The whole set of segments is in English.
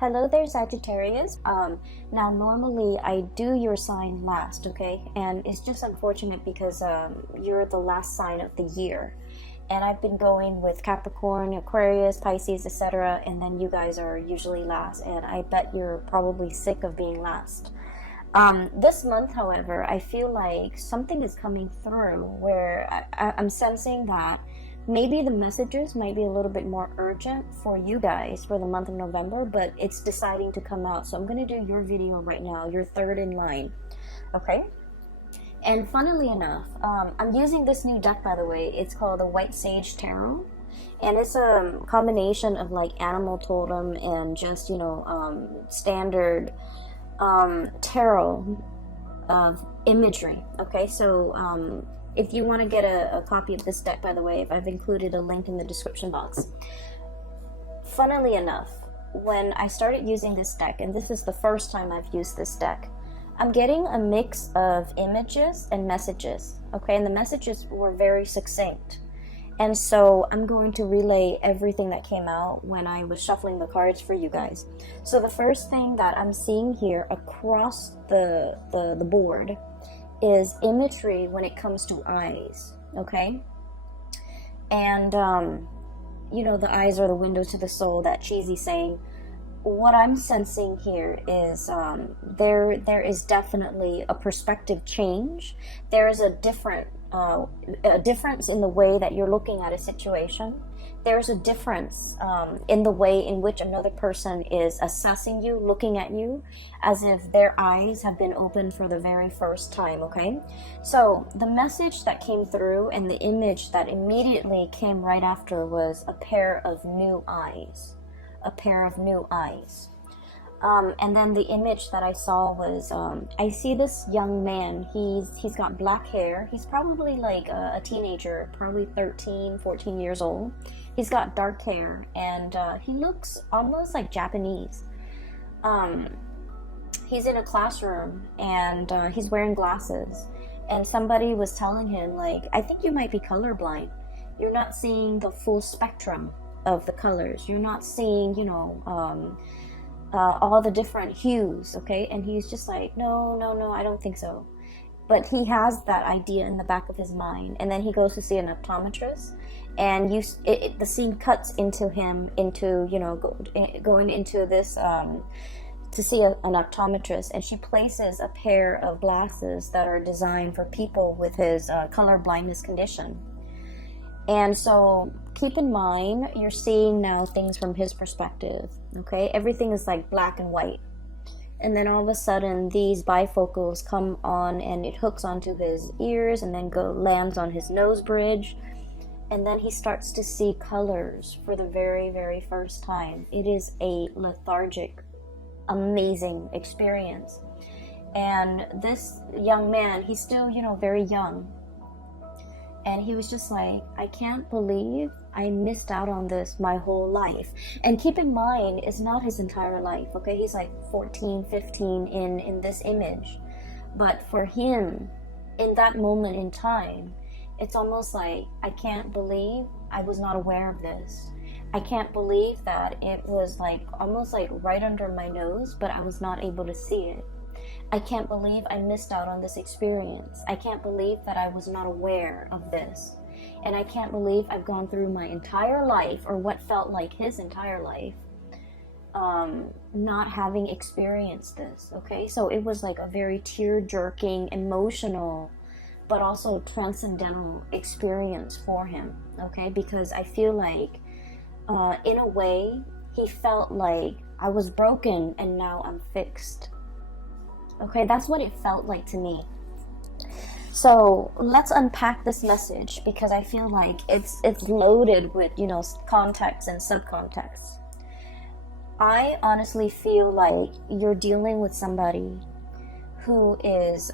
Hello there, Sagittarius. Now normally I do your sign last, okay? And it's just unfortunate because you're the last sign of the year. And I've been going with Capricorn, Aquarius, Pisces, etc. And then you guys are usually last. And I bet you're probably sick of being last. This month, however, I feel like something is coming through where I'm sensing that maybe the messages might be a little bit more urgent for you guys for the month of November, but it's deciding to come out. So I'm going to do your video right now. You're third in line. Okay? And funnily enough, I'm using this new deck, by the way. It's called the White Sage Tarot. And it's a combination of like animal totem and just, standard tarot imagery. Okay, so if you want to get a copy of this deck, by the way, I've included a link in the description box. Funnily enough, when I started using this deck, and this is the first time I've used this deck, I'm getting a mix of images and messages, okay? And the messages were very succinct. And so I'm going to relay everything that came out when I was shuffling the cards for you guys. So the first thing that I'm seeing here across the board is imagery when it comes to eyes, okay? And, the eyes are the windows to the soul, that cheesy saying. What I'm sensing here is there is definitely a perspective change. There is a difference in the way that you're looking at a situation. There's a difference in the way in which another person is assessing you, looking at you, as if their eyes have been opened for the very first time, okay? So the message that came through and the image that immediately came right after was a pair of new eyes. A pair of new eyes. And then the image that I saw was, I see this young man. He's got black hair. He's probably like a teenager, probably 13, 14 years old. He's got dark hair, and he looks almost like Japanese. He's in a classroom, and he's wearing glasses. And somebody was telling him, like, I think you might be colorblind. You're not seeing the full spectrum of the colors. You're not seeing, all the different hues, okay? And he's just like, no, I don't think so. But he has that idea in the back of his mind, and then he goes to see an optometrist, and the scene cuts into him going into this to see an optometrist, and she places a pair of glasses that are designed for people with his color blindness condition. And so keep in mind, you're seeing now things from his perspective, okay? Everything is like black and white. And then all of a sudden, these bifocals come on, and it hooks onto his ears and then lands on his nose bridge. And then he starts to see colors for the very, very first time. It is a lethargic, amazing experience. And this young man, he's still, very young. And he was just like, I can't believe I missed out on this my whole life. And keep in mind, it's not his entire life, okay? He's like 14, 15 in this image. But for him, in that moment in time, it's almost like, I can't believe I was not aware of this. I can't believe that it was like almost like right under my nose, but I was not able to see it. I can't believe I missed out on this experience. I can't believe that I was not aware of this. And I can't believe I've gone through my entire life, or what felt like his entire life, not having experienced this, okay? So it was like a very tear-jerking, emotional, but also transcendental experience for him, okay? Because I feel like, in a way, he felt like I was broken and now I'm fixed. Okay, that's what it felt like to me. So let's unpack this message, because I feel like it's loaded with, context and subcontext. I honestly feel like you're dealing with somebody who is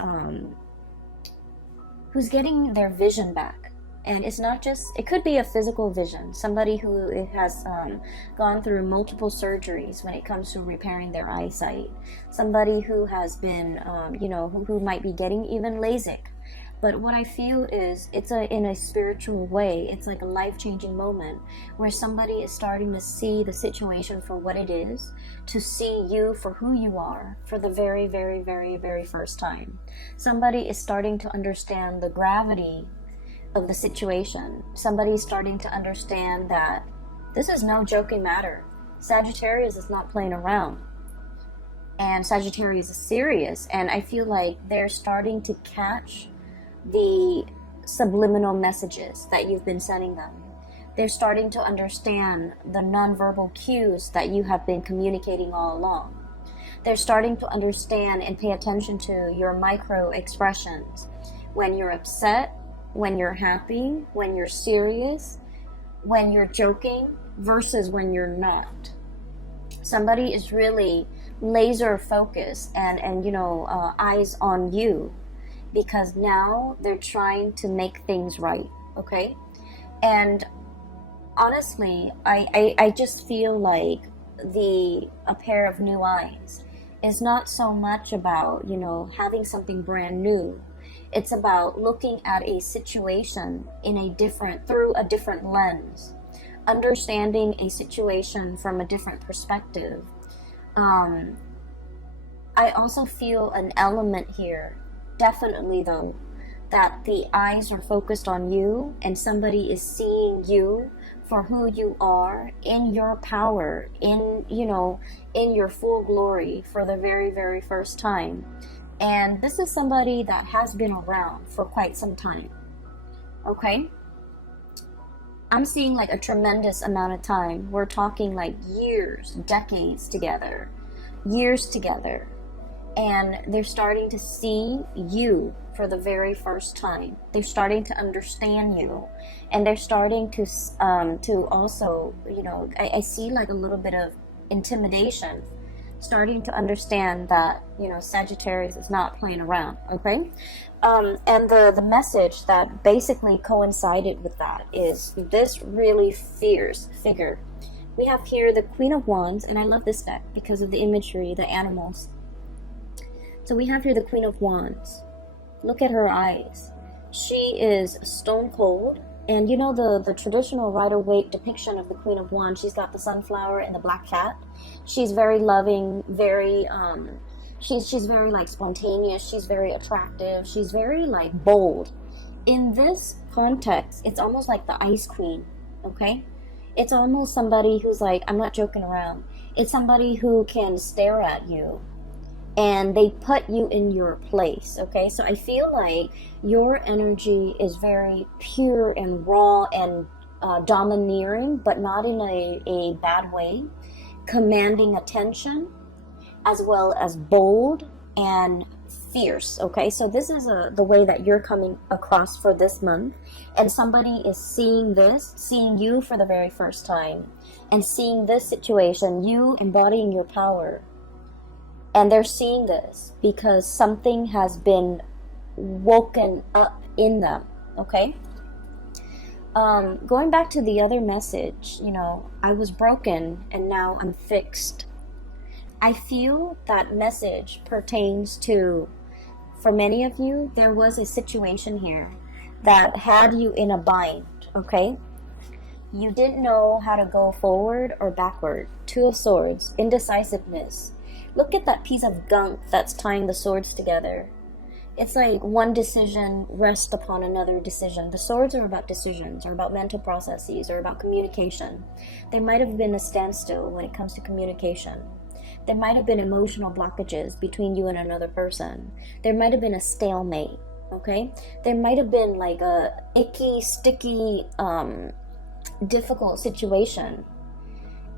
who's getting their vision back. And it's not just, it could be a physical vision, somebody who has gone through multiple surgeries when it comes to repairing their eyesight, somebody who has been, who might be getting even LASIK. But what I feel is it's in a spiritual way. It's like a life-changing moment where somebody is starting to see the situation for what it is, to see you for who you are for the very, very, very, very first time. Somebody is starting to understand the gravity of the situation. Somebody is starting to understand that this is no joking matter. Sagittarius is not playing around. And Sagittarius is serious. And I feel like they're starting to catch the subliminal messages that you've been sending them. They're starting to understand the nonverbal cues that you have been communicating all along. They're starting to understand and pay attention to your micro expressions. When you're upset, when you're happy, when you're serious, when you're joking versus when you're not. Somebody is really laser focused and eyes on you, because now they're trying to make things right, okay? And honestly, I just feel like a pair of new eyes is not so much about, having something brand new. It's about looking at a situation through a different lens, understanding a situation from a different perspective. I also feel an element here, definitely though, that the eyes are focused on you and somebody is seeing you for who you are, in your power, in your full glory for the very, very first time. And this is somebody that has been around for quite some time, okay? I'm seeing like a tremendous amount of time. We're talking like years, decades together, years together. And they're starting to see you for the very first time. They're starting to understand you. And they're starting to also, I see like a little bit of intimidation, starting to understand that, Sagittarius is not playing around, okay? And the message that basically coincided with that is this really fierce figure. We have here the Queen of Wands, and I love this deck because of the imagery, the animals. So we have here the Queen of Wands. Look at her eyes. She is stone cold. And the traditional Rider-Waite depiction of the Queen of Wands, she's got the sunflower and the black cat. She's very loving, very, she's very like spontaneous. She's very attractive. She's very like bold. In this context, it's almost like the Ice Queen, okay? It's almost somebody who's like, I'm not joking around. It's somebody who can stare at you and they put you in your place, okay? So I feel like your energy is very pure and raw and domineering, but not in a bad way, commanding attention, as well as bold and fierce, okay? So this is the way that you're coming across for this month, and somebody is seeing you for the very first time, and seeing this situation, you embodying your power. And they're seeing this because something has been woken up in them, okay? Going back to the other message, I was broken and now I'm fixed. I feel that message pertains to, for many of you, there was a situation here that had you in a bind, okay? You didn't know how to go forward or backward. Two of Swords, indecisiveness. Look at that piece of gunk that's tying the swords together. It's like one decision rests upon another decision. The swords are about decisions, or about mental processes, or about communication. There might have been a standstill when it comes to communication. There might have been emotional blockages between you and another person. There might have been a stalemate, okay? There might have been like a icky, sticky, difficult situation.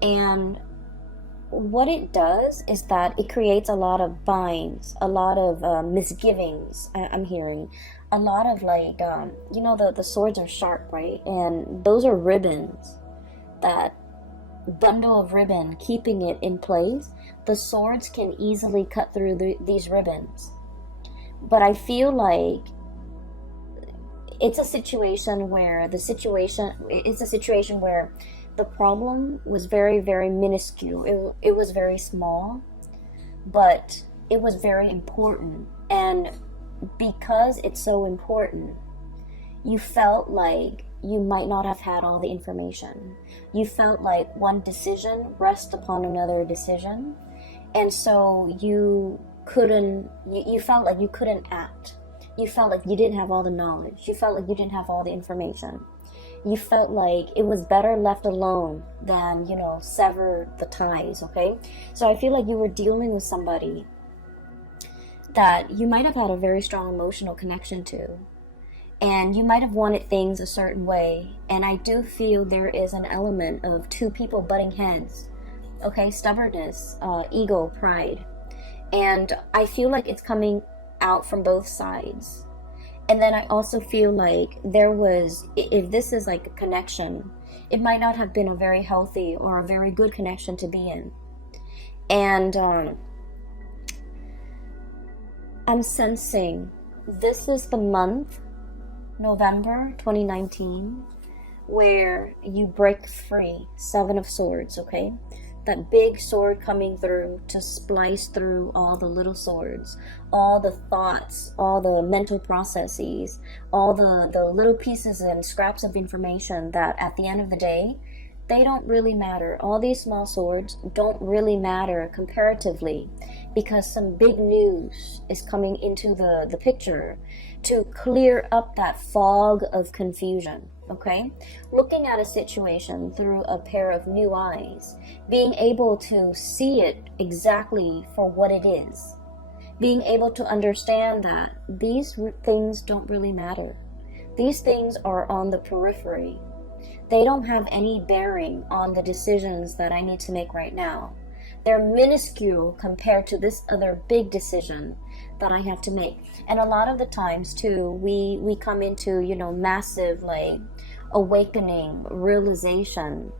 And what it does is that it creates a lot of binds, a lot of misgivings. I'm hearing a lot of like, the swords are sharp, right? And those are ribbons, that bundle of ribbon keeping it in place. The swords can easily cut through these ribbons. But I feel like it's a situation where the problem was very, very minuscule. It was very small, but it was very important. And because it's so important, you felt like you might not have had all the information. You felt like one decision rests upon another decision, and so you felt like you couldn't act. You felt like you didn't have all the knowledge. You felt like you didn't have all the information. You felt like it was better left alone than, sever the ties, okay? So I feel like you were dealing with somebody that you might have had a very strong emotional connection to, and you might have wanted things a certain way, and I do feel there is an element of two people butting heads, okay? Stubbornness, ego, pride, and I feel like it's coming out from both sides. And then I also feel like if this is like a connection, it might not have been a very healthy or a very good connection to be in. And I'm sensing this is the month, November 2019, where you break free. Seven of Swords, okay? That big sword coming through to splice through all the little swords, all the thoughts, all the mental processes, all the little pieces and scraps of information that at the end of the day, they don't really matter. All these small swords don't really matter comparatively, because some big news is coming into the picture to clear up that fog of confusion. Okay, looking at a situation through a pair of new eyes, being able to see it exactly for what it is, being able to understand that these things don't really matter. These things are on the periphery. They don't have any bearing on the decisions that I need to make right now. They're minuscule compared to this other big decision that I have to make. And a lot of the times too, we come into, massive like awakening, realization,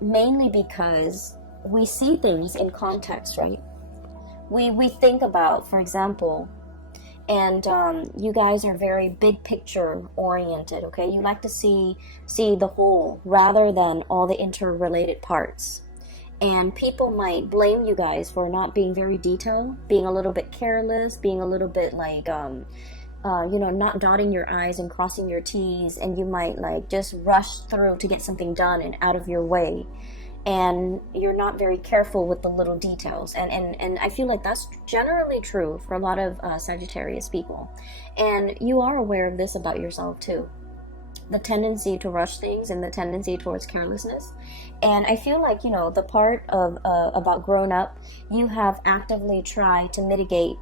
mainly because we see things in context, right? We think about, for example, and you guys are very big picture oriented, okay? You like to see the whole rather than all the interrelated parts. And people might blame you guys for not being very detailed, being a little bit careless, being a little bit like, not dotting your I's and crossing your T's, and you might like just rush through to get something done and out of your way. And you're not very careful with the little details. And I feel like that's generally true for a lot of Sagittarius people. And you are aware of this about yourself too. The tendency to rush things and the tendency towards carelessness. And I feel like, the part of about grown up, you have actively tried to mitigate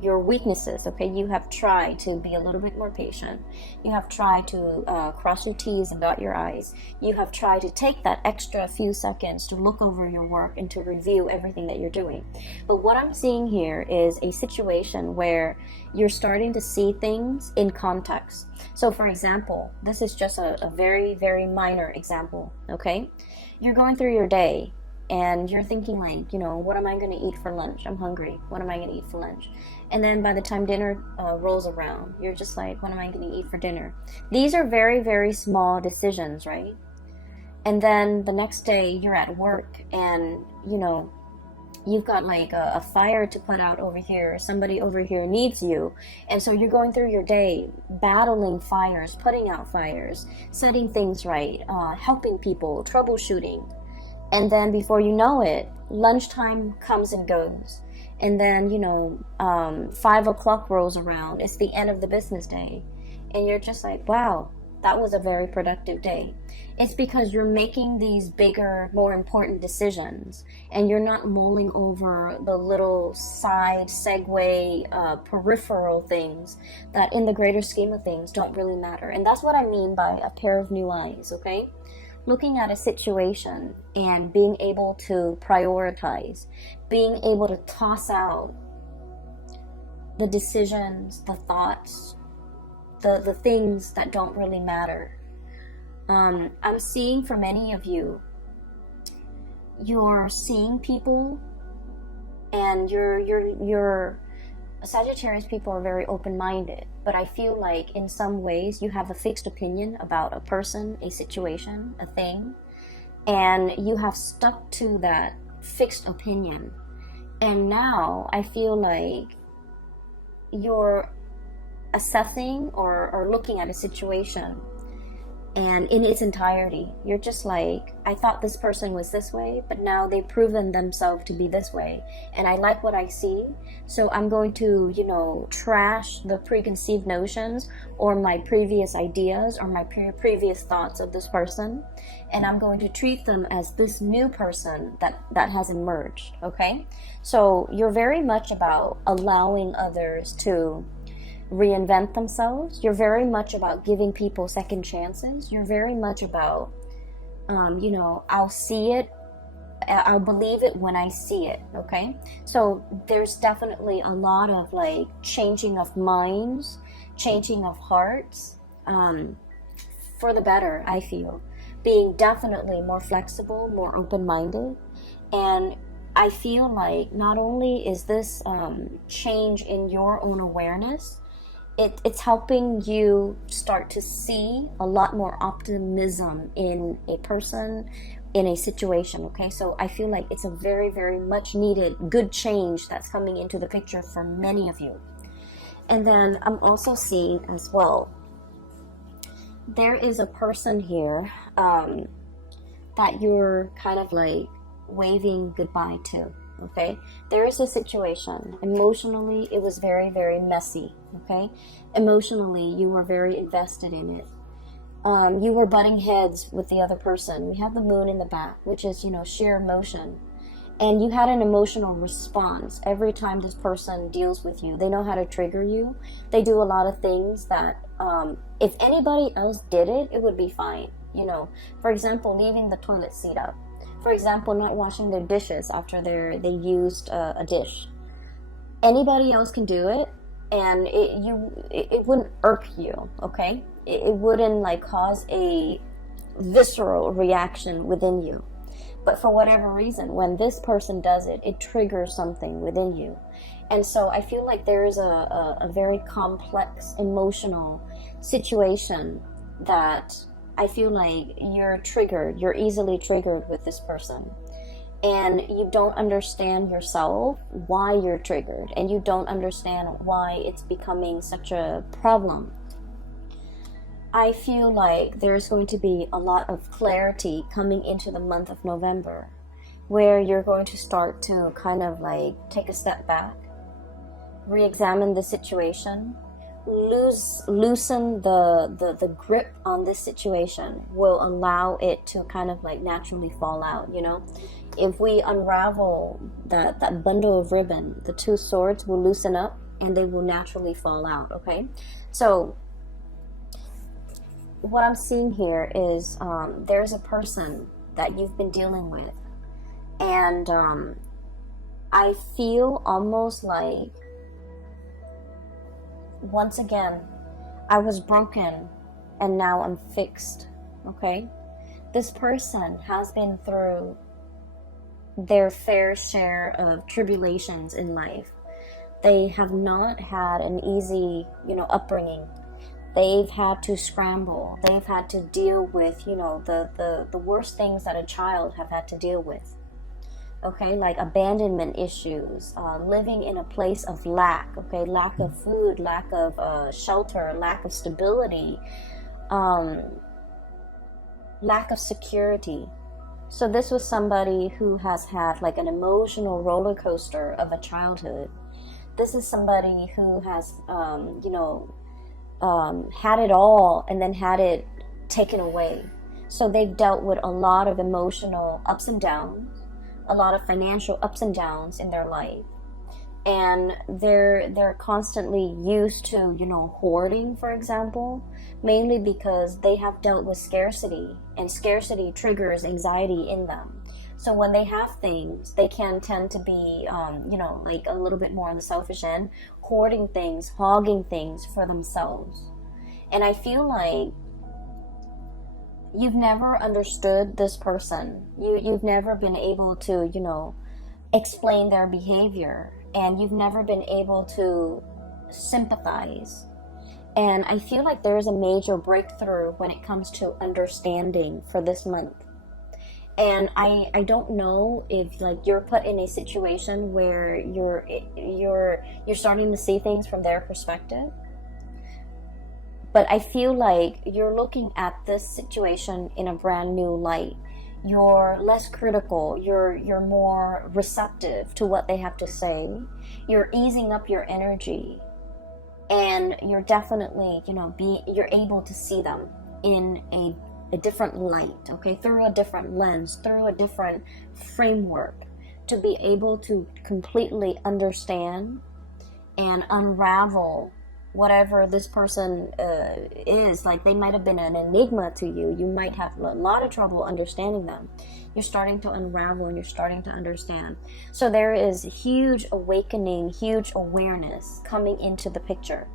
your weaknesses, okay? You have tried to be a little bit more patient. You have tried to cross your T's and dot your I's. You have tried to take that extra few seconds to look over your work and to review everything that you're doing. But what I'm seeing here is a situation where you're starting to see things in context. So for example, this is just a very, very minor example, okay? You're going through your day and you're thinking like, what am I going to eat for lunch? I'm hungry. What am I going to eat for lunch? And then by the time dinner rolls around, you're just like, what am I going to eat for dinner? These are very, very small decisions, right? And then the next day you're at work and, you've got like a fire to put out over here. Somebody over here needs you. And so you're going through your day battling fires, putting out fires, setting things right, helping people, troubleshooting. And then before you know it, lunchtime comes and goes. And then, 5 o'clock rolls around. It's the end of the business day. And you're just like, wow, that was a very productive day. It's because you're making these bigger, more important decisions. And you're not mulling over the little side, segue, peripheral things that in the greater scheme of things don't really matter. And that's what I mean by a pair of new eyes, okay? Looking at a situation and being able to prioritize, being able to toss out the decisions, the thoughts, the things that don't really matter. I'm seeing for many of you, you're seeing people and you're Sagittarius people are very open-minded, but I feel like in some ways you have a fixed opinion about a person, a situation, a thing, and you have stuck to that fixed opinion. And now I feel like you're assessing or looking at a situation, and in its entirety, you're just like, I thought this person was this way, but now they've proven themselves to be this way, and I like what I see, so I'm going to, you know, trash the preconceived notions or my previous ideas or my previous thoughts of this person, and I'm going to treat them as this new person that has emerged. Okay, so you're very much about allowing others to reinvent themselves. You're very much about giving people second chances. You're very much about, you know, I'll see it, I'll believe it when I see it. Okay, so there's definitely a lot of like changing of minds, changing of hearts, for the better. I feel being definitely more flexible, more open-minded, and I feel like not only is this change in your own awareness, it's helping you start to see a lot more optimism in a person, in a situation. Okay, so I feel like it's a very, very much needed good change that's coming into the picture for many of you. And then I'm also seeing as well, there is a person here that you're kind of like waving goodbye to. Okay, there is a situation. Emotionally, it was very, very messy. Okay, emotionally, you were very invested in it. You were butting heads with the other person. We have the moon in the back, which is, you know, sheer emotion. And you had an emotional response every time this person deals with you. They know how to trigger you. They do a lot of things that if anybody else did it, it would be fine. You know, for example, leaving the toilet seat up. For example, not washing their dishes after they used a dish. Anybody else can do it, and it wouldn't irk you. Okay, it wouldn't like cause a visceral reaction within you. But for whatever reason, when this person does it, it triggers something within you. And so I feel like there is a very complex emotional situation that I feel like you're easily triggered with this person. And you don't understand yourself why you're triggered, and you don't understand why it's becoming such a problem. I feel like there's going to be a lot of clarity coming into the month of November, where you're going to start to kind of like take a step back, re-examine the situation, loosen the grip on this situation will allow it to kind of like naturally fall out. You know, if we unravel that bundle of ribbon, the two swords will loosen up and they will naturally fall out. Okay, so what I'm seeing here is there's a person that you've been dealing with, and I feel almost like, once again, I was broken and now I'm fixed. Okay, this person has been through their fair share of tribulations in life. They have not had an easy, you know, upbringing. They've had to scramble. They've had to deal with, you know, the worst things that a child have had to deal with. Okay, like abandonment issues, living in a place of lack. Okay, lack of food, lack of shelter, lack of stability, lack of security. So this was somebody who has had like an emotional roller coaster of a childhood. This is somebody who has, you know, had it all and then had it taken away. So they've dealt with a lot of emotional ups and downs, a lot of financial ups and downs in their life, and they're constantly used to, you know, hoarding, for example, mainly because they have dealt with scarcity, and scarcity triggers anxiety in them. So when they have things, they can tend to be, you know, like a little bit more on the selfish end, hoarding things, hogging things for themselves. And I feel like you've never understood this person. You've never been able to, you know, explain their behavior, and you've never been able to sympathize. And I feel like there is a major breakthrough when it comes to understanding for this month. And I don't know if like you're put in a situation where you're starting to see things from their perspective, but I feel like you're looking at this situation in a brand new light. You're less critical, you're more receptive to what they have to say. You're easing up your energy, and you're definitely, you're able to see them in a different light, okay, through a different lens, through a different framework, to be able to completely understand and unravel whatever this person is. Like, they might have been an enigma to you. You might have a lot of trouble understanding them. You're starting to unravel and you're starting to understand. So there is huge awakening, huge awareness coming into the picture.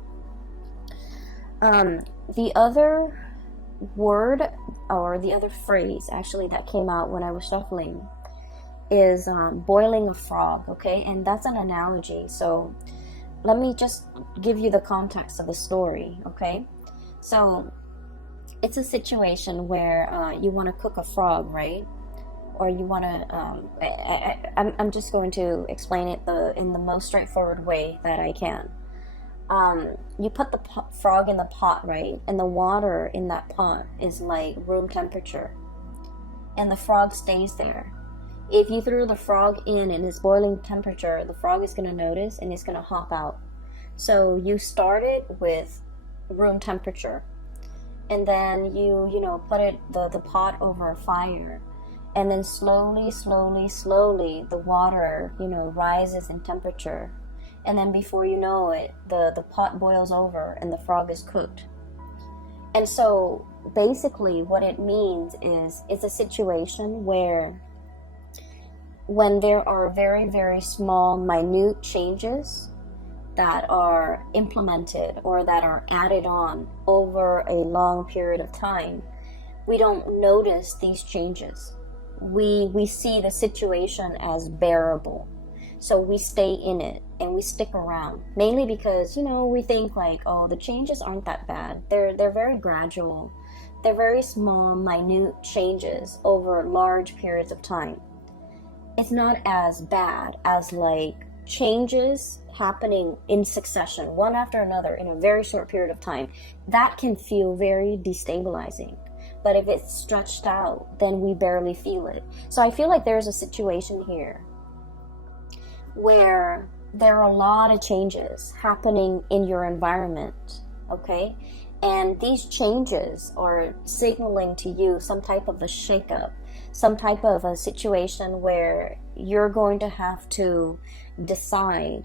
The other word, or the other phrase actually, that came out when I was shuffling is boiling a frog, okay? And that's an analogy. So let me just give you the context of the story, okay? So it's a situation where you want to cook a frog, right? Or you want to, I'm just going to explain it in the most straightforward way that I can. You put the frog in the pot, right? And the water in that pot is like room temperature. And the frog stays there. If you threw the frog in and it's boiling temperature, the frog is going to notice and it's going to hop out. So you started with room temperature. And then you put the pot over a fire. And then slowly, the water, rises in temperature. And then before you know it, the pot boils over and the frog is cooked. And so basically what it means is, it's a situation where when there are very, very small, minute changes that are implemented or that are added on over a long period of time, we don't notice these changes. We see the situation as bearable. So we stay in it and we stick around, mainly because, we think like, oh, the changes aren't that bad. They're very gradual. They're very small, minute changes over large periods of time. It's not as bad as like changes happening in succession, one after another, in a very short period of time. That can feel very destabilizing. But if it's stretched out, then we barely feel it. So I feel like there's a situation here where there are a lot of changes happening in your environment, okay? And these changes are signaling to you some type of a shakeup, some type of a situation where you're going to have to decide,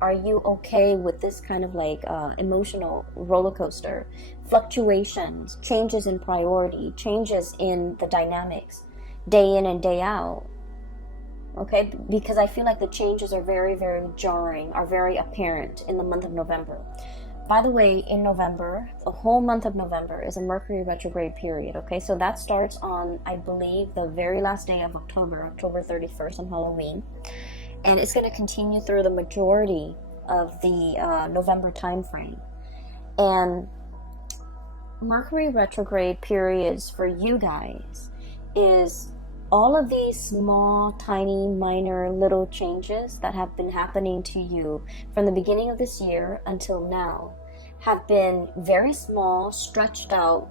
are you okay with this kind of like emotional roller coaster, fluctuations, changes in priority, changes in the dynamics, day in and day out. Okay, because I feel like the changes are very, very jarring, are very apparent in the month of November. By the way, in November, the whole month of November is a Mercury retrograde period, okay? So that starts on, I believe, the very last day of October 31st on Halloween. And it's going to continue through the majority of the November time frame. And Mercury retrograde periods for you guys is all of these small, tiny, minor, little changes that have been happening to you from the beginning of this year until now have been very small, stretched out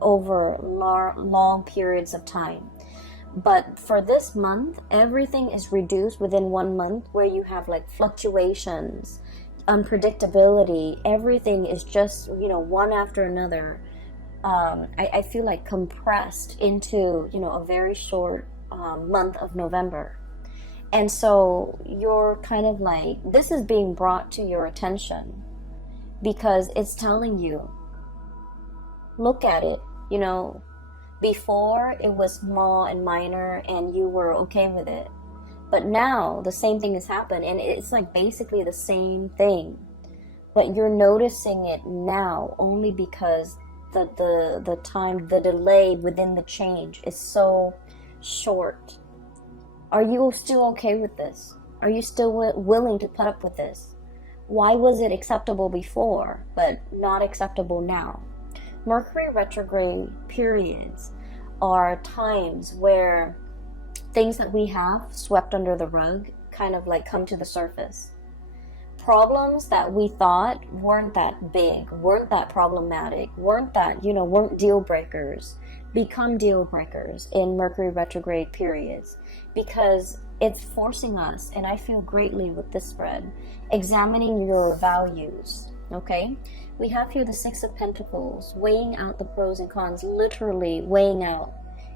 over long periods of time. But for this month, everything is reduced within 1 month, where you have like fluctuations, unpredictability. Everything is just, one after another. I feel like compressed into, a very short month of November. And so you're kind of like, this is being brought to your attention because it's telling you, look at it, before it was small and minor and you were okay with it. But now the same thing has happened and it's like basically the same thing. But you're noticing it now only because the time, the delay within the change is so short. Are you still okay with this? Are you still willing to put up with this? Why was it acceptable before but not acceptable now? Mercury retrograde periods are times where things that we have swept under the rug kind of like come to the surface. Problems that we thought weren't that big, weren't that problematic, weren't that, weren't deal breakers, become deal breakers in Mercury retrograde periods, because it's forcing us, and I feel greatly with this spread, examining your values, okay? We have here the Six of Pentacles, weighing out the pros and cons, literally weighing out.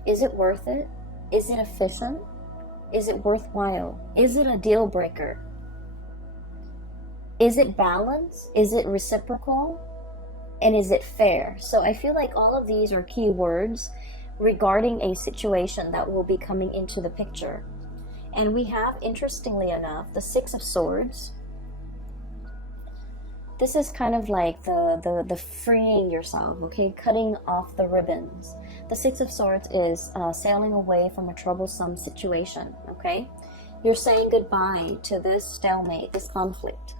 Is it worth it? Is it efficient? Is it worthwhile? Is it a deal breaker? Is it balanced? Is it reciprocal? And is it fair? So I feel like all of these are key words regarding a situation that will be coming into the picture. And we have, interestingly enough, the Six of Swords. This is kind of like the freeing yourself, okay? Cutting off the ribbons. The Six of Swords is sailing away from a troublesome situation, okay? You're saying goodbye to this stalemate, this conflict.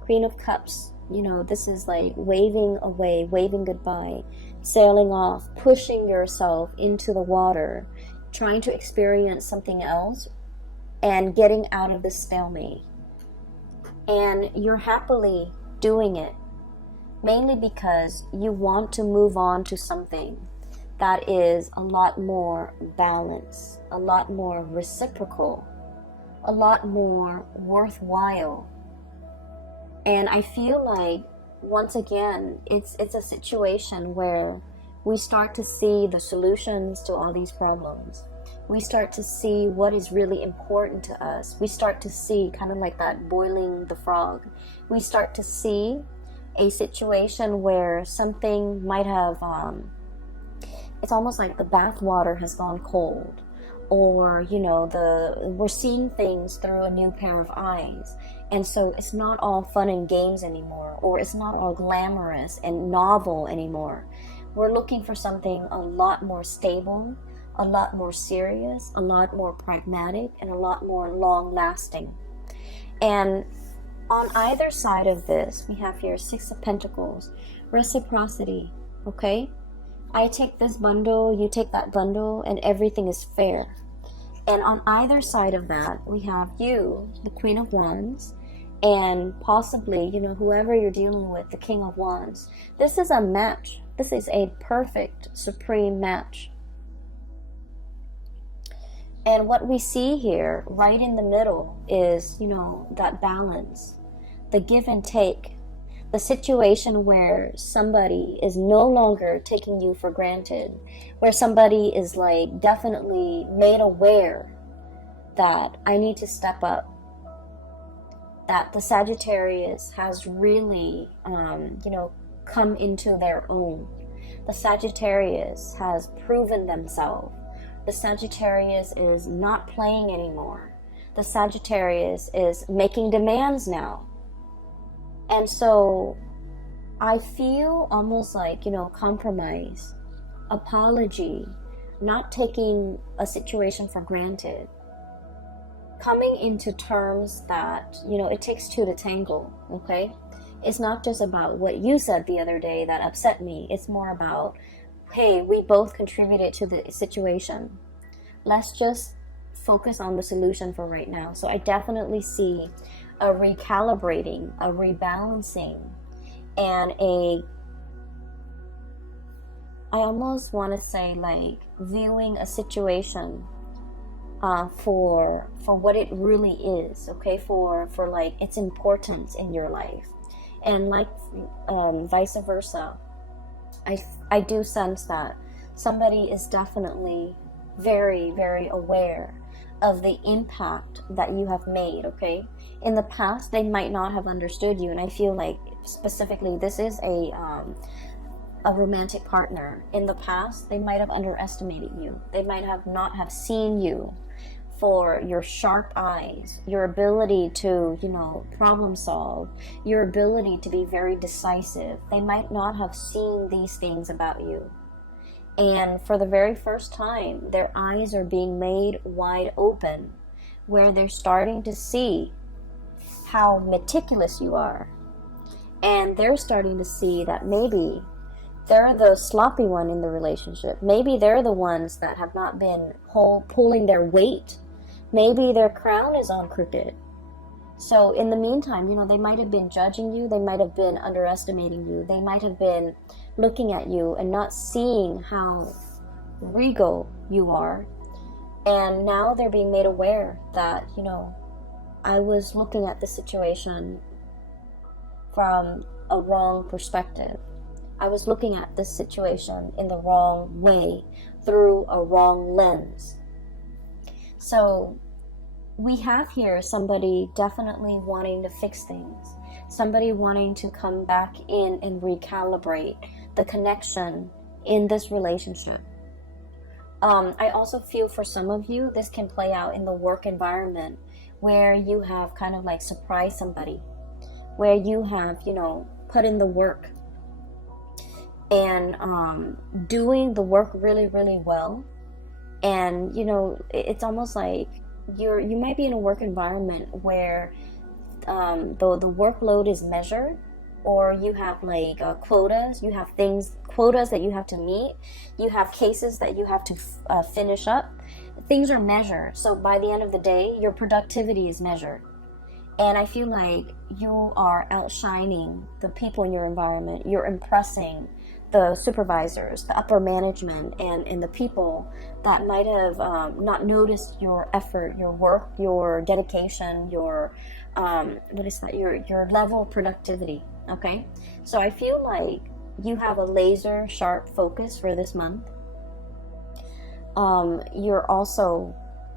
Queen of Cups, this is like waving away, waving goodbye, sailing off, pushing yourself into the water, trying to experience something else, and getting out of the stalemate. And you're happily doing it, mainly because you want to move on to something that is a lot more balanced, a lot more reciprocal, a lot more worthwhile. And I feel like, once again, it's a situation where we start to see the solutions to all these problems. We start to see what is really important to us. We start to see, kind of like that boiling the frog, we start to see a situation where something might have, it's almost like the bath water has gone cold. Or, we're seeing things through a new pair of eyes. And so it's not all fun and games anymore, or it's not all glamorous and novel anymore. We're looking for something a lot more stable, a lot more serious, a lot more pragmatic, and a lot more long-lasting. And on either side of this, we have here Six of Pentacles, reciprocity, okay? I take this bundle, you take that bundle, and everything is fair. And on either side of that, we have you, the Queen of Wands, and possibly, whoever you're dealing with, the King of Wands. This is a match. This is a perfect, supreme match. And what we see here, right in the middle, is, that balance, the give and take, the situation where somebody is no longer taking you for granted, where somebody is like definitely made aware that I need to step up, that the Sagittarius has really, come into their own. The Sagittarius has proven themselves. The Sagittarius is not playing anymore. The Sagittarius is making demands now. And so I feel almost like, compromise, apology, not taking a situation for granted, coming into terms that, it takes two to tango, okay? It's not just about what you said the other day that upset me. It's more about, hey, we both contributed to the situation. Let's just focus on the solution for right now. So I definitely see a recalibrating, a rebalancing, and I almost want to say like viewing a situation for what it really is, okay, for like its importance in your life. And like vice versa, I do sense that somebody is definitely very, very aware of the impact that you have made, okay? In the past, they might not have understood you, and I feel like specifically this is a romantic partner. In the past, they might have underestimated you. They might have not have seen you for your sharp eyes, your ability to, problem solve, your ability to be very decisive. They might not have seen these things about you. And for the very first time, their eyes are being made wide open, where they're starting to see how meticulous you are. And they're starting to see that maybe they're the sloppy one in the relationship. Maybe they're the ones that have not been pulling their weight. Maybe their crown is on crooked. So in the meantime, you know, they might have been judging you. They might have been underestimating you. They might have been looking at you and not seeing how regal you are. And now they're being made aware that, you know, I was looking at the situation from a wrong perspective. I was looking at this situation in the wrong way, through a wrong lens. So we have here somebody definitely wanting to fix things, somebody wanting to come back in and recalibrate the connection in this relationship. I also feel for some of you, this can play out in the work environment where you have kind of like surprised somebody, where you have, you know, put in the work and doing the work really, really well. And, you know, it's almost like you might be in a work environment where the workload is measured, or you have like quotas, you have quotas that you have to meet, you have cases that you have to finish up. Things are measured, so by the end of the day your productivity is measured. And I feel like you are outshining the people in your environment. You're impressing the supervisors, the upper management, and the people that might have not noticed your effort, your work, your dedication, your your level of productivity. Okay, so I feel like you have a laser sharp focus for this month. You're also,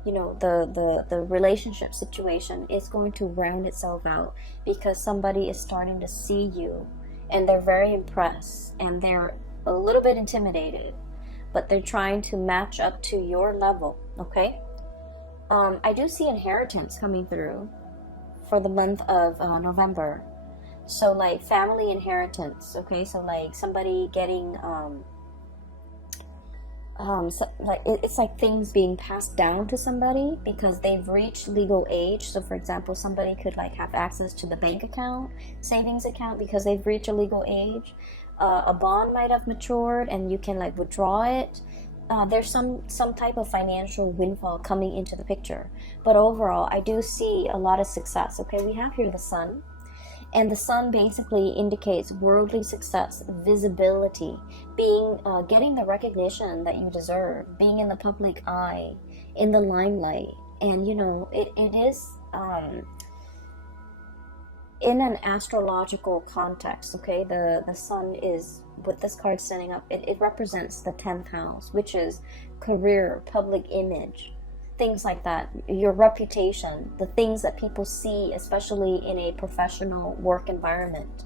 you know, the relationship situation is going to round itself out because somebody is starting to see you and they're very impressed and they're a little bit intimidated, but they're trying to match up to your level. Okay, I do see inheritance coming through for the month of November. So like family inheritance. Okay, so like somebody getting it's like things being passed down to somebody because they've reached legal age. So for example, somebody could like have access to the bank account, savings account, because they've reached a legal age. A bond might have matured and you can like withdraw it. There's some type of financial windfall coming into the picture, but overall I do see a lot of success. Okay, we have here the sun, and the sun basically indicates worldly success, visibility, being getting the recognition that you deserve, being in the public eye, in the limelight. And you know, it is in an astrological context. Okay, the sun is, with this card standing up, it represents the 10th house, which is career, public image, things like that, your reputation, the things that people see, especially in a professional work environment.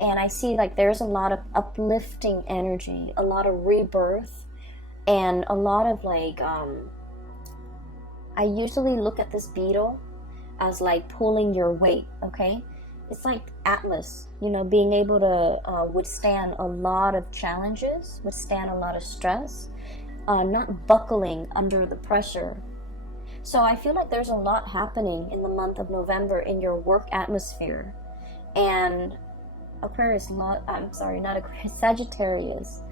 And I see like there's a lot of uplifting energy, a lot of rebirth, and a lot of like I usually look at this beetle as like pulling your weight. Okay, it's like Atlas, you know, being able to withstand a lot of challenges, withstand a lot of stress, not buckling under the pressure. So I feel like there's a lot happening in the month of November in your work atmosphere. And Aquarius, not Aquarius,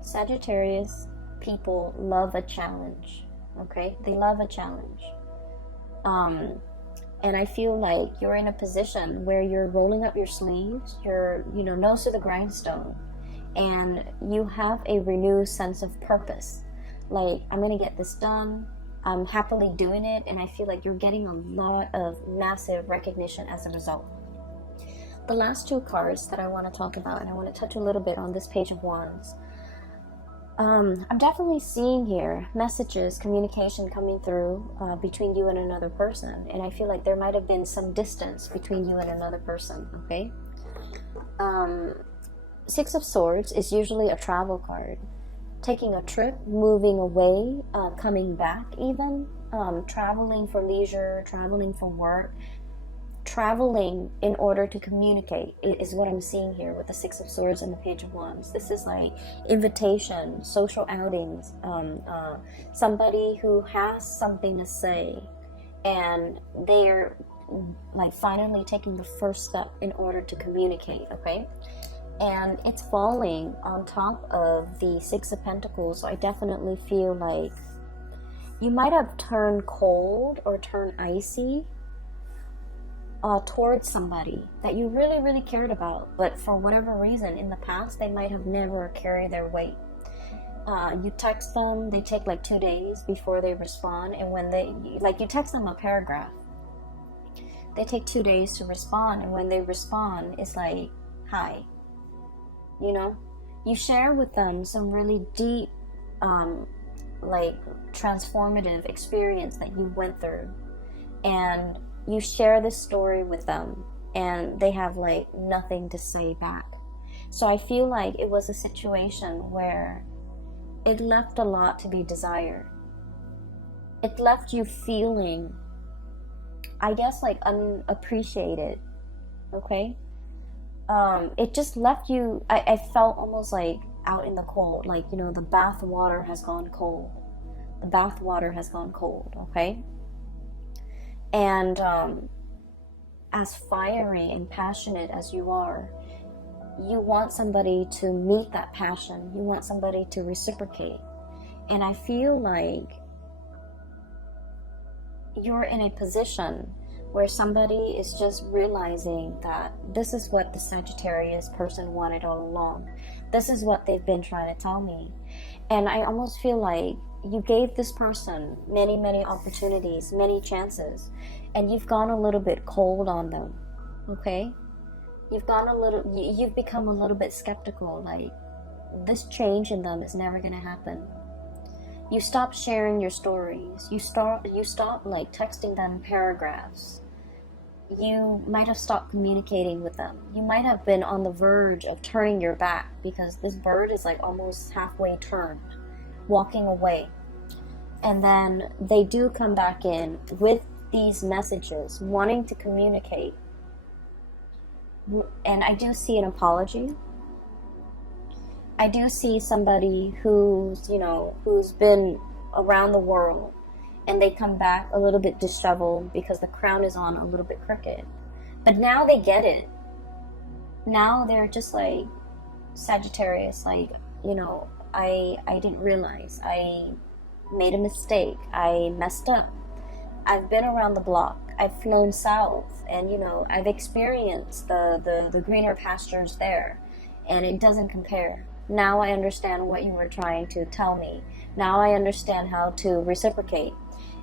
Sagittarius people love a challenge. Okay, they love a challenge. And I feel like you're in a position where you're rolling up your sleeves, you're, you know, nose to the grindstone, and you have a renewed sense of purpose. Like, I'm gonna get this done, I'm happily doing it, and I feel like you're getting a lot of massive recognition as a result. The last two cards that I want to talk about, and I want to touch a little bit on this Page of Wands. I'm definitely seeing here messages, communication coming through between you and another person, and I feel like there might have been some distance between you and another person. Okay, Six of Swords is usually a travel card, taking a trip, moving away, coming back, even traveling for leisure, traveling for work, traveling in order to communicate is what I'm seeing here with the Six of Swords and the Page of Wands. This is like invitation, social outings, somebody who has something to say and they're like finally taking the first step in order to communicate. Okay, and it's falling on top of the Six of Pentacles. So I definitely feel like you might have turned cold or turned icy towards somebody that you really, really cared about, but for whatever reason in the past they might have never carried their weight. You text them, they take like 2 days before they respond, and when they, like, you text them a paragraph, they take 2 days to respond, and when they respond, it's like, hi. You know, you share with them some really deep, like, transformative experience that you went through, and you share this story with them, and they have like nothing to say back. So I feel like it was a situation where it left a lot to be desired. It left you feeling, I guess, like unappreciated. Okay? It just left you, I felt almost like out in the cold, like, you know, the bath water has gone cold. The bath water has gone cold, okay? And as fiery and passionate as you are, you want somebody to meet that passion. You want somebody to reciprocate. And I feel like you're in a position where somebody is just realizing that this is what the Sagittarius person wanted all along. This is what they've been trying to tell me. And I almost feel like you gave this person many, many opportunities, many chances, and you've gone a little bit cold on them, okay? You've become a little bit skeptical, like, this change in them is never gonna happen. You stop sharing your stories. You stop like texting them paragraphs. You might have stopped communicating with them. You might have been on the verge of turning your back, because this bird is like almost halfway turned, walking away. And then they do come back in with these messages, wanting to communicate. And I do see an apology. I do see somebody who's, you know, who's been around the world, and they come back a little bit disheveled because the crown is on a little bit crooked. But now they get it. Now they're just like, Sagittarius, like, you know, I didn't realize. I made a mistake. I messed up. I've been around the block. I've flown south, and, you know, I've experienced the greener pastures there, and it doesn't compare. Now I understand what you were trying to tell me. Now I understand how to reciprocate.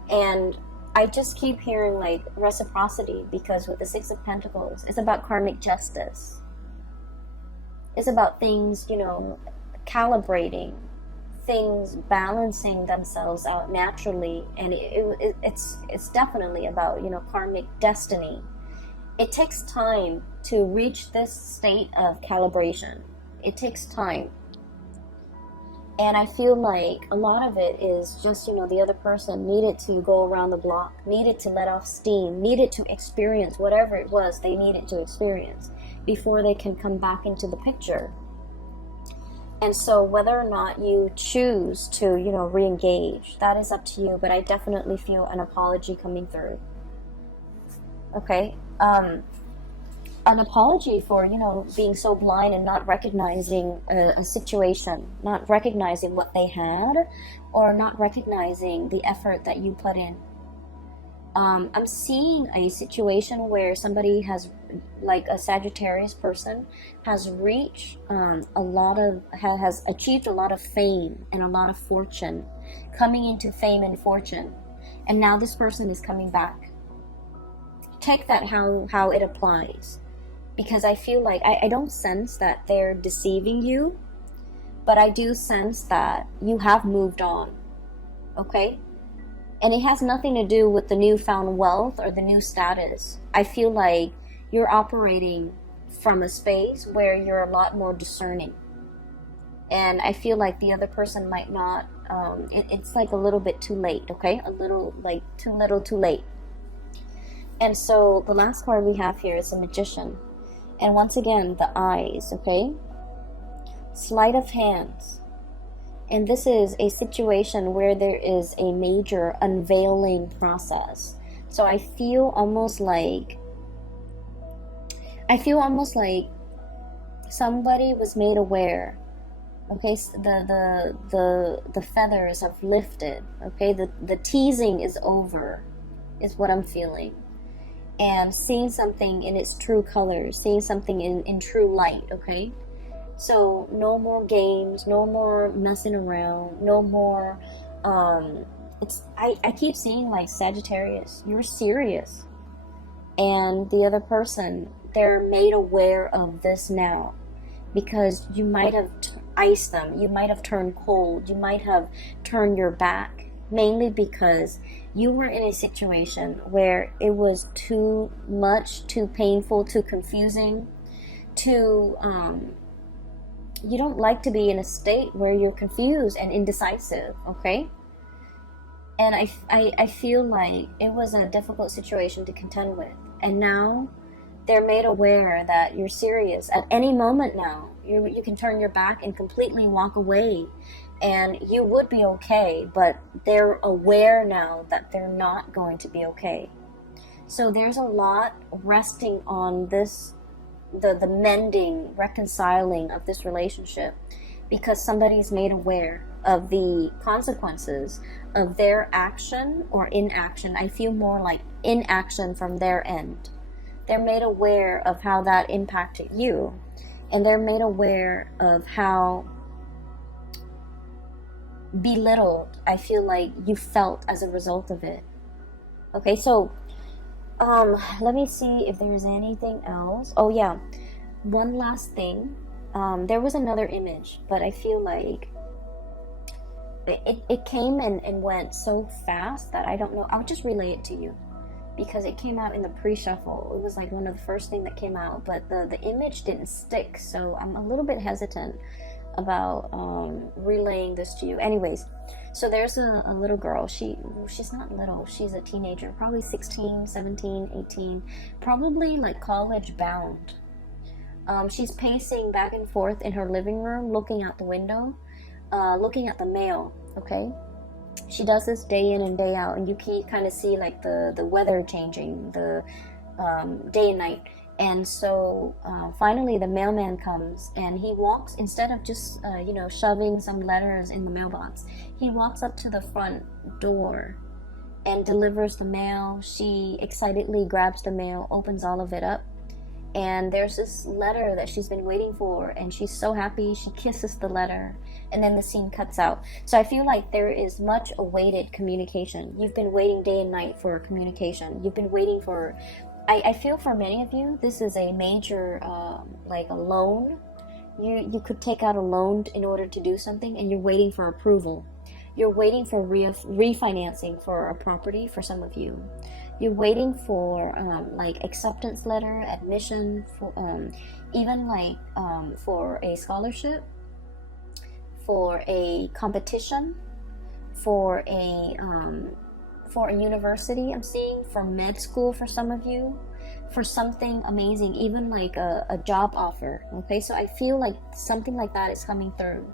And I just keep hearing like reciprocity, because with the Six of Pentacles, it's about karmic justice. It's about things, you know, calibrating, things balancing themselves out naturally. And it's definitely about, you know, karmic destiny. It takes time to reach this state of calibration. It takes time. And I feel like a lot of it is just, you know, the other person needed to go around the block, needed to let off steam, needed to experience whatever it was they needed to experience before they can come back into the picture. And so whether or not you choose to, you know, re-engage, that is up to you. But I definitely feel an apology coming through. Okay? An apology for, you know, being so blind and not recognizing a situation, not recognizing what they had, or not recognizing the effort that you put in. I'm seeing a situation where somebody has, like a Sagittarius person, has reached has achieved a lot of fame and a lot of fortune, coming into fame and fortune, and now this person is coming back. Take that how it applies. Because I feel like, I don't sense that they're deceiving you, but I do sense that you have moved on, okay? And it has nothing to do with the newfound wealth or the new status. I feel like you're operating from a space where you're a lot more discerning. And I feel like the other person might not, it's like a little bit too late, okay? A little, like, too little, too late. And so the last card we have here is the Magician. And once again, the eyes, okay? Sleight of hands. And this is a situation where there is a major unveiling process. So I feel almost like somebody was made aware. Okay, so the feathers have lifted. Okay, the teasing is over, is what I'm feeling. And seeing something in its true colors, seeing something in true light, okay? So no more games, no more messing around, no more I keep seeing like Sagittarius, you're serious. And the other person, they're made aware of this now, because you might have iced them, you might have turned cold, you might have turned your back, mainly because you were in a situation where it was too much, too painful, too confusing, too you don't like to be in a state where you're confused and indecisive, okay? And I feel like it was a difficult situation to contend with. And now they're made aware that you're serious. At any moment now, you can turn your back and completely walk away, and you would be okay, but they're aware now that they're not going to be okay. So there's a lot resting on this, the mending, reconciling of this relationship, because somebody's made aware of the consequences of their action or inaction. I feel more like inaction from their end. They're made aware of how that impacted you, and they're made aware of how belittled I feel like you felt as a result of it. Okay, so let me see if there's anything else. Oh yeah, one last thing. There was another image, but I feel like it came and went so fast that I don't know. I'll just relay it to you, because it came out in the pre-shuffle. It was like one of the first things that came out, but the image didn't stick, so I'm a little bit hesitant about relaying this to you. Anyways, so there's a little girl. She's not little, she's a teenager, probably 16, 17, 18, probably like college bound. She's pacing back and forth in her living room, looking out the window, looking at the mail, okay? She does this day in and day out, and you can kind of see like the weather changing, the day and night. And so finally the mailman comes, and he walks, instead of just shoving some letters in the mailbox, he walks up to the front door and delivers the mail. She excitedly grabs the mail, opens all of it up, and there's this letter that she's been waiting for, and she's so happy. She kisses the letter, and then the scene cuts out. So I feel like there is much awaited communication. You've been waiting day and night for communication. You've been waiting for, I feel for many of you, this is a major, like a loan. You could take out a loan in order to do something, and you're waiting for approval. You're waiting for refinancing for a property for some of you. You're waiting for like acceptance letter, admission, for, even like for a scholarship, for a competition, for a university. I'm seeing for med school for some of you, for something amazing, even like a job offer. Okay, so I feel like something like that is coming through,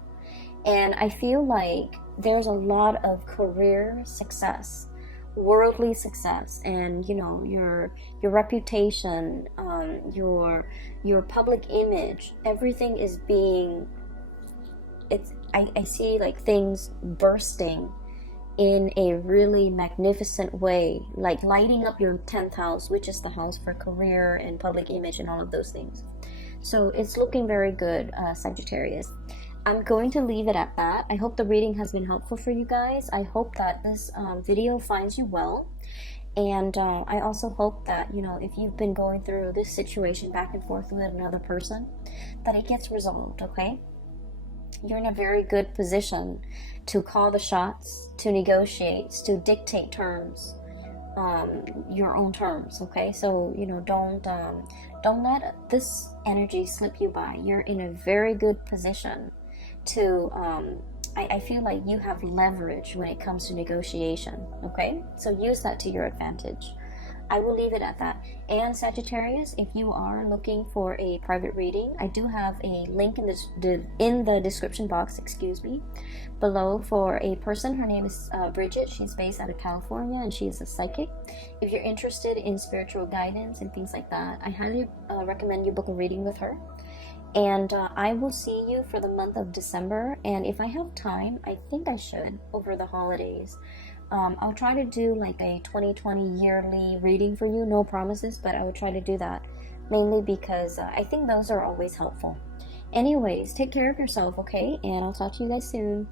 and I feel like there's a lot of career success, worldly success, and your reputation, your public image, everything is being, I see like things bursting in a really magnificent way, like lighting up your 10th house, which is the house for career and public image and all of those things. So it's looking very good, Sagittarius. I'm going to leave it at that. I hope the reading has been helpful for you guys. I hope that this video finds you well. And I also hope that, if you've been going through this situation back and forth with another person, that it gets resolved, okay? You're in a very good position to call the shots, to negotiate, to dictate terms, your own terms, okay? So, don't let this energy slip you by. You're in a very good position to, I feel like you have leverage when it comes to negotiation, okay? So use that to your advantage. I will leave it at that. And Sagittarius, if you are looking for a private reading, I do have a link in the description box, below, for a person. Her name is Bridget. She's based out of California, and she is a psychic. If you're interested in spiritual guidance and things like that, I highly recommend you book a reading with her. And I will see you for the month of December. And if I have time, I think I should over the holidays. I'll try to do like a 2020 yearly reading for you. No promises, but I would try to do that mainly because I think those are always helpful. Anyways, take care of yourself, okay? And I'll talk to you guys soon.